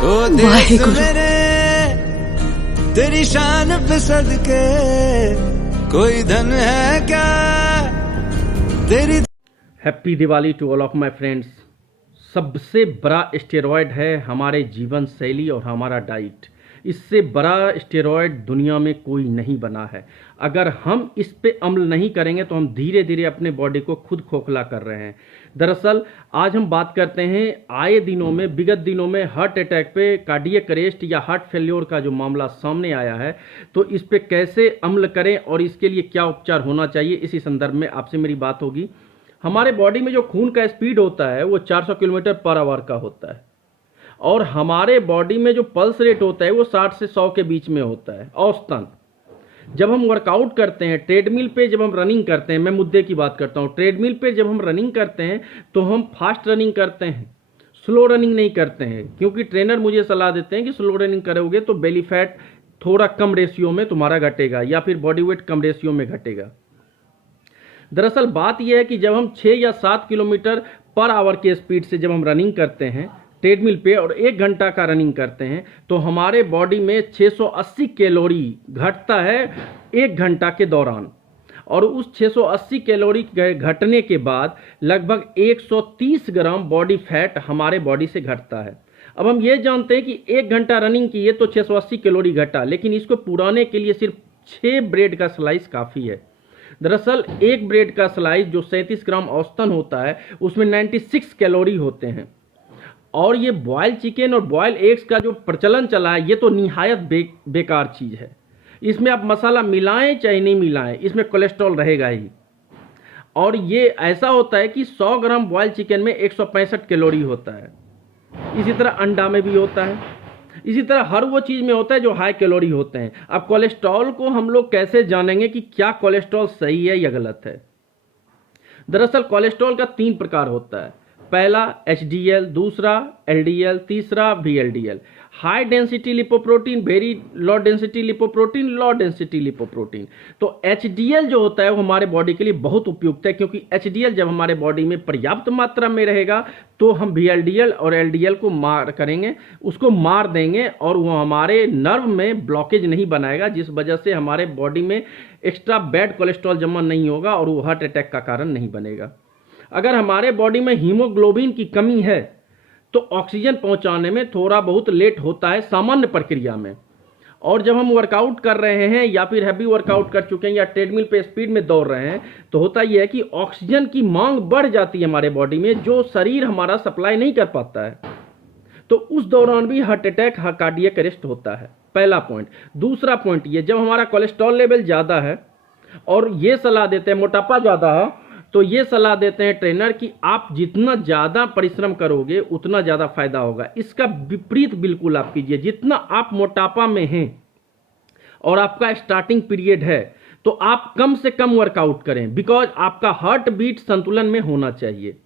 ओ देश मेरे तेरी शान पे सदके कोई धन है क्या तेरी। Happy Diwali to all of my friends. सबसे बड़ा स्टेरॉयड है हमारे जीवन शैली और हमारा डाइट। इससे बड़ा स्टेरॉयड दुनिया में कोई नहीं बना है। अगर हम इस पे अमल नहीं करेंगे तो हम धीरे धीरे अपने बॉडी को खुद खोखला कर रहे हैं। दरअसल आज हम बात करते हैं आए दिनों में, विगत दिनों में हार्ट अटैक पे, कार्डियक अरेस्ट या हार्ट फेल्योर का जो मामला सामने आया है, तो इस पे कैसे अमल करें और इसके लिए क्या उपचार होना चाहिए, इसी संदर्भ में आपसे मेरी बात होगी। हमारे बॉडी में जो खून का स्पीड होता है वो 400 किलोमीटर पर आवर का होता है और हमारे बॉडी में जो पल्स रेट होता है वो 60 से 100 के बीच में होता है औसतन। जब हम वर्कआउट करते हैं, ट्रेडमिल पे जब हम रनिंग करते हैं, मैं मुद्दे की बात करता हूँ, ट्रेडमिल पे जब हम रनिंग करते हैं तो हम फास्ट रनिंग करते हैं, स्लो रनिंग नहीं करते हैं, क्योंकि ट्रेनर मुझे सलाह देते हैं कि स्लो रनिंग करोगे तो बेली फैट थोड़ा कम रेशियो में तुम्हारा घटेगा या फिर बॉडी वेट कम रेशियो में घटेगा। दरअसल बात यह है कि जब हम 6 या 7 किलोमीटर पर आवर के स्पीड से जब हम रनिंग करते हैं ट्रेडमिल पे और 1 घंटा का रनिंग करते हैं तो हमारे बॉडी में 680 कैलोरी घटता है 1 घंटा के दौरान, और उस 680 कैलोरी घटने के बाद लगभग 130 ग्राम बॉडी फैट हमारे बॉडी से घटता है। अब हम ये जानते हैं कि 1 घंटा रनिंग किए तो 680 कैलोरी घटा, लेकिन इसको पुराने के लिए सिर्फ 6 ब्रेड का स्लाइस काफ़ी है। दरअसल एक ब्रेड का स्लाइस जो 37 ग्राम औसतन होता है उसमें 96 कैलोरी होते हैं। और ये बॉयल चिकन और बॉयल एग्स का जो प्रचलन चला है ये तो निहायत बेकार चीज़ है। इसमें आप मसाला मिलाएं चाहे नहीं मिलाएं, इसमें कोलेस्ट्रॉल रहेगा ही। और ये ऐसा होता है कि 100 ग्राम बॉयल चिकन में 165 कैलोरी होता है। इसी तरह अंडा में भी होता है, इसी तरह हर वो चीज़ में होता है जो हाई कैलोरी होते हैं। अब कोलेस्ट्रॉल को हम लोग कैसे जानेंगे कि क्या कोलेस्ट्रॉल सही है या गलत है? दरअसल कोलेस्ट्रॉल का 3 प्रकार होता है। पहला HDL, दूसरा LDL, तीसरा VLDL। High density lipoprotein, very low density lipoprotein, low density lipoprotein. तो HDL जो होता है वो हमारे बॉडी के लिए बहुत उपयुक्त है, क्योंकि HDL जब हमारे बॉडी में पर्याप्त मात्रा में रहेगा तो हम VLDL और LDL को उसको मार देंगे और वो हमारे नर्व में ब्लॉकेज नहीं बनाएगा, जिस वजह से हमारे बॉडी में एक्स्ट्रा बैड कोलेस्ट्रॉल जमा नहीं होगा और वो हार्ट अटैक का कारण नहीं बनेगा। अगर हमारे बॉडी में हीमोग्लोबिन की कमी है तो ऑक्सीजन पहुंचाने में थोड़ा बहुत लेट होता है सामान्य प्रक्रिया में। और जब हम वर्कआउट कर रहे हैं या फिर हैवी वर्कआउट कर चुके हैं या ट्रेडमिल पे स्पीड में दौड़ रहे हैं तो होता यह है कि ऑक्सीजन की मांग बढ़ जाती है हमारे बॉडी में, जो शरीर हमारा सप्लाई नहीं कर पाता है, तो उस दौरान भी हार्ट अटैक, कार्डियक अरेस्ट होता है। पहला पॉइंट। दूसरा पॉइंट ये, जब हमारा कोलेस्ट्रॉल लेवल ज़्यादा है और ये सलाह देते हैं, मोटापा ज़्यादा है तो ये सलाह देते हैं ट्रेनर कि आप जितना ज़्यादा परिश्रम करोगे उतना ज़्यादा फायदा होगा। इसका विपरीत बिल्कुल आप कीजिए। जितना आप मोटापा में हैं और आपका स्टार्टिंग पीरियड है तो आप कम से कम वर्कआउट करें, बिकॉज आपका हार्ट बीट संतुलन में होना चाहिए।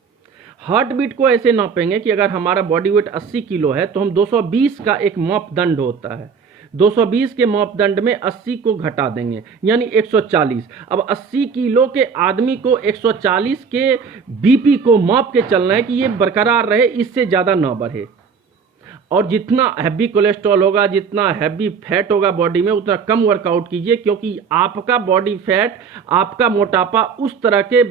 हार्ट बीट को ऐसे नापेंगे कि अगर हमारा बॉडी वेट 80 किलो है तो हम 220 का एक मापदंड होता है, 220 के मापदंड में 80 को घटा देंगे यानी 140। अब 80 किलो के आदमी को 140 के बीपी को माप के चलना है कि ये बरकरार रहे, इससे ज़्यादा ना बढ़े। और जितना हैवी कोलेस्ट्रॉल होगा, जितना हैवी फैट होगा बॉडी में, उतना कम वर्कआउट कीजिए, क्योंकि आपका बॉडी फैट, आपका मोटापा उस तरह के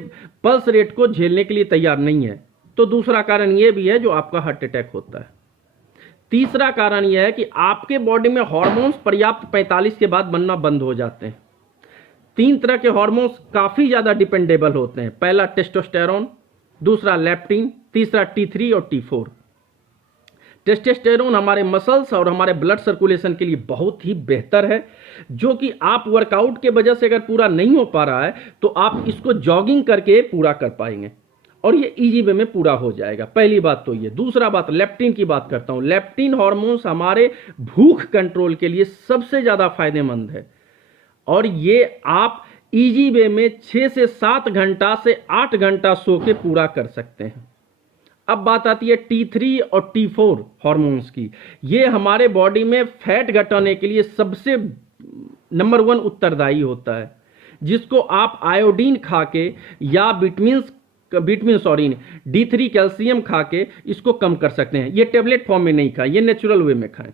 पल्स रेट को झेलने के लिए तैयार नहीं है। तो दूसरा कारण ये भी है जो आपका हार्ट अटैक होता है। तीसरा कारण यह है कि आपके बॉडी में हार्मोन्स पर्याप्त 45 के बाद बनना बंद हो जाते हैं। 3 तरह के हार्मोन्स काफ़ी ज़्यादा डिपेंडेबल होते हैं। पहला टेस्टोस्टेरोन, दूसरा लेप्टिन, तीसरा T3 और T4। टेस्टोस्टेरोन हमारे मसल्स और हमारे ब्लड सर्कुलेशन के लिए बहुत ही बेहतर है, जो कि आप वर्कआउट के वजह से अगर पूरा नहीं हो पा रहा है तो आप इसको जॉगिंग करके पूरा कर पाएंगे और ये इजी वे में पूरा हो जाएगा। पहली बात तो ये। दूसरा बात, लेप्टिन की बात करता हूँ। लेप्टिन हार्मोन्स हमारे भूख कंट्रोल के लिए सबसे ज़्यादा फायदेमंद है और ये आप इजी वे में 6 से 7 घंटा से 8 घंटा सो के पूरा कर सकते हैं। अब बात आती है T3 और T4 हार्मोन्स की। ये हमारे बॉडी में फैट घटाने के लिए सबसे नंबर 1 उत्तरदायी होता है, जिसको आप आयोडीन खा के या विटामिन विटामिन D3 कैल्शियम खा के इसको कम कर सकते हैं। ये टेबलेट फॉर्म में नहीं खाएं, ये नेचुरल वे में खाएं।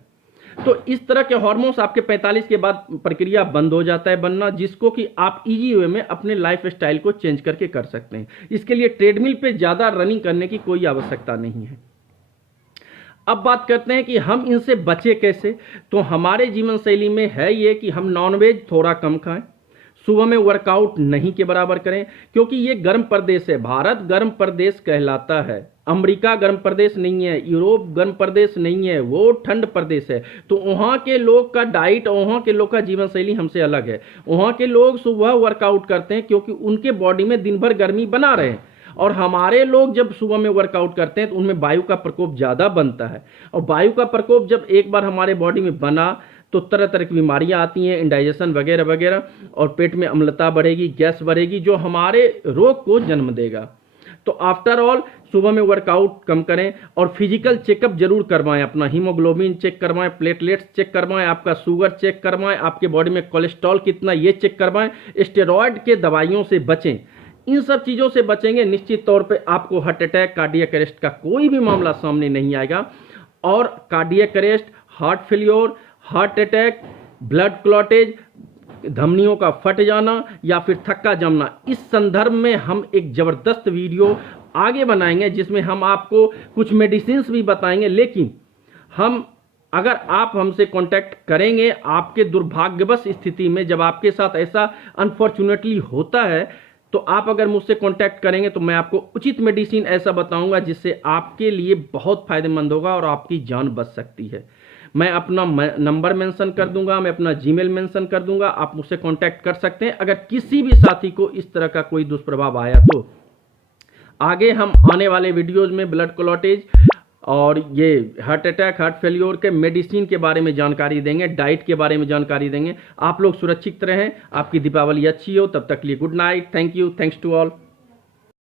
तो इस तरह के हार्मोन्स आपके 45 के बाद प्रक्रिया बंद हो जाता है बनना, जिसको कि आप इजी वे में अपने लाइफ स्टाइल को चेंज करके कर सकते हैं। इसके लिए ट्रेडमिल पे ज़्यादा रनिंग करने की कोई आवश्यकता नहीं है। अब बात करते हैं कि हम इनसे बचे कैसे। तो हमारे जीवन शैली में है ये कि हम नॉनवेज थोड़ा कम खाएं, सुबह में वर्कआउट नहीं के बराबर करें, क्योंकि ये गर्म प्रदेश है। भारत गर्म प्रदेश कहलाता है, अमेरिका गर्म प्रदेश नहीं है, यूरोप गर्म प्रदेश नहीं है, वो ठंड प्रदेश है। तो वहाँ के लोग का डाइट और वहाँ के लोग का जीवन शैली हमसे अलग है। वहाँ के लोग सुबह वर्कआउट करते हैं क्योंकि उनके बॉडी में दिन भर गर्मी बना रहे हैं, और हमारे लोग जब सुबह में वर्कआउट करते हैं तो उनमें वायु का प्रकोप ज़्यादा बनता है, और वायु का प्रकोप जब एक बार हमारे बॉडी में बना तो तरह तरह की बीमारियां आती हैं, इंडाइजेशन वगैरह वगैरह, और पेट में अम्लता बढ़ेगी, गैस बढ़ेगी, जो हमारे रोग को जन्म देगा। तो आफ्टर ऑल सुबह में वर्कआउट कम करें और फिजिकल चेकअप जरूर करवाएं, अपना हीमोग्लोबिन चेक करवाएं, प्लेटलेट्स चेक करवाएं, आपका शुगर चेक करवाएं, आपके बॉडी में कोलेस्ट्रॉल कितना ये चेक करवाएं, स्टेरॉयड के दवाइयों से बचें। इन सब चीज़ों से बचेंगे, निश्चित तौर पे आपको हार्ट अटैक, कार्डियक अरेस्ट का कोई भी मामला सामने नहीं आएगा। और cardiac arrest, heart failure, heart attack, blood clottage, धमनियों का फट जाना या फिर थक्का जमना, इस संदर्भ में हम एक ज़बरदस्त वीडियो आगे बनाएंगे जिसमें हम आपको कुछ मेडिसिन भी बताएंगे। लेकिन अगर आप हमसे कांटेक्ट करेंगे, आपके दुर्भाग्यवश स्थिति में जब आपके साथ ऐसा अनफॉर्चुनेटली होता है, तो आप अगर मुझसे कांटेक्ट करेंगे तो मैं आपको उचित मेडिसिन ऐसा बताऊंगा जिससे आपके लिए बहुत फायदेमंद होगा और आपकी जान बच सकती है। मैं अपना नंबर मेंशन कर दूंगा, मैं अपना जीमेल मेंशन कर दूंगा, आप मुझसे कांटेक्ट कर सकते हैं अगर किसी भी साथी को इस तरह का कोई दुष्प्रभाव आया तो। आगे हम आने वाले वीडियोज में ब्लड क्लॉटेज और ये हार्ट अटैक, हार्ट फेल्योर के मेडिसिन के बारे में जानकारी देंगे, डाइट के बारे में जानकारी देंगे। आप लोग सुरक्षित रहें, आपकी दीपावली अच्छी हो। तब तक लिए good night, thank you, thanks to all.